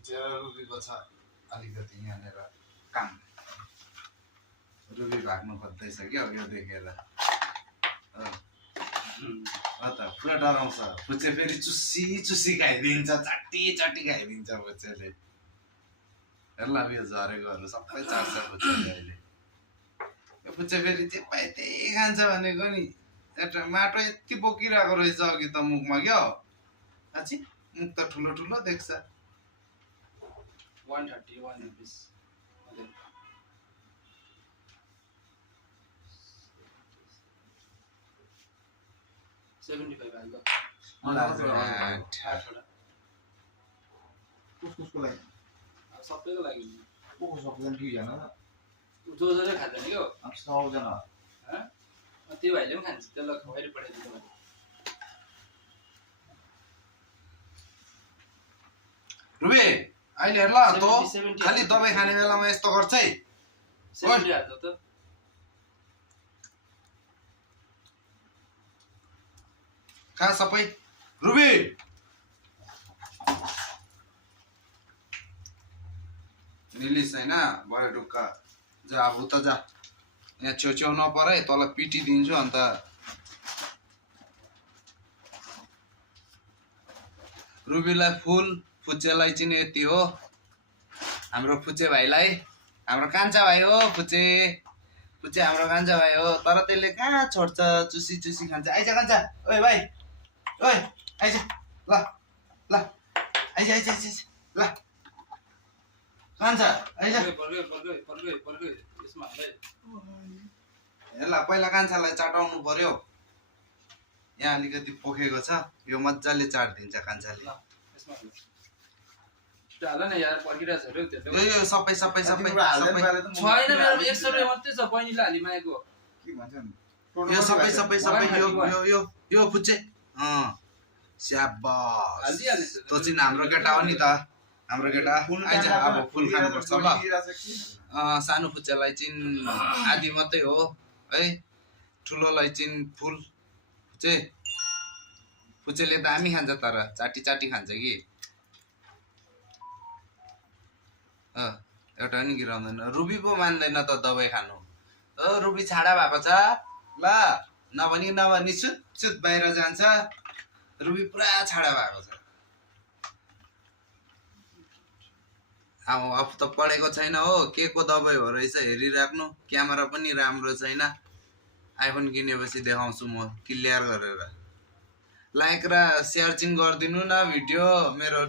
फुचेर रुबीको छ अलिकति यहाँनिर काम रुबी भाग्नु खोज्दैछ क्या यो देखेर पुरा डराउँछ फुचे फेरि चुसी चुसी खाइदिन्छ चाटी चाटी खाइदिन्छ फुचेले हेर्ला यो झरेकोहरू सबै चाट्छ फुचेले अहिले यो फुचे फेरि जे पाए त्यही खान्छ भनेको नि एउटा माटो यति बोकिरहेको रहेछ अघि त मुखमा क्या साँच्ची मुख त ठुलो ठुलो देख्छ 131 रुपीस 75 हाल्दो कसको लागि सबैको लागि को सबैजना दुईजना जो जसले खाँदैन यो 100 जना त्यो भाइले पनि खान्छ त्यसलाई खुवाएर पठाइदिनु मैले रुबे अहिले हेर्ल त खालि दबाई खाने बेलामा यस्तो गर्छ है 70 हाल्दो त खा सबै रुबी रिलिज हैन भयो ढुक्का जा अब उता जा यहाँ छेउ नपर है तल पिटिदिन्छु अन्त रुबीलाई फुल फुचेलाई चाहिँ यति हो हाम्रो फुचे भाइलाई हाम्रो कान्छा भाइ हो फुचे फुचे हाम्रो कान्छा भाइ हो तर त्यसले कहाँ छोड्छ चुसी चुसी खान्छ आइज कान्छा ओए भाइ ओए आइज ल ल आइज आइज आइज ल कान्छा आइज हेर्ला पहिला कान्छालाई चाटाउनु पर्यो यहाँ अलिकति पोखेको छ यो मजाले चाटिदिन्छ कान्छाले हाल न यार पर्खिरहेछ रे त्यो यो सबै सबै सबै छैन मेरो 100 रुपैयाँ मात्रै छ बहिनीले हालि मागेको के भन्छ नि यो सबै सबै सबै यो फुच्चे स्याबास त्यो चाहिँ हाम्रो केटा हो नि त हाम्रो केटा आइज अब फुल खानुपर्छ ल सानो फुच्चेलाई चाहिँ आधी मात्रै हो है ठुलोलाई चाहिँ फुल फुच्चे फुच्चेले दामी खान्छ तर चाटी चाटी खान्छ कि एउटा नि गिराउँदैन रुबी पो मान्दैन त दबाई खानु रुबी छाडा भएको छ ल नभनी सुत सुत बाहिर जान्छ रुबी पुरा छाडा भएको छ अब त पढेको छैन हो के को दबाई हो रहेछ हेरिराख्नु क्यामेरा पनि राम्रो छैन आइफोन किनेपछि देखाउँछु म क्लियर गरेर लाइक र सेयर चाहिँ गरिदिनु न भिडियो मेरो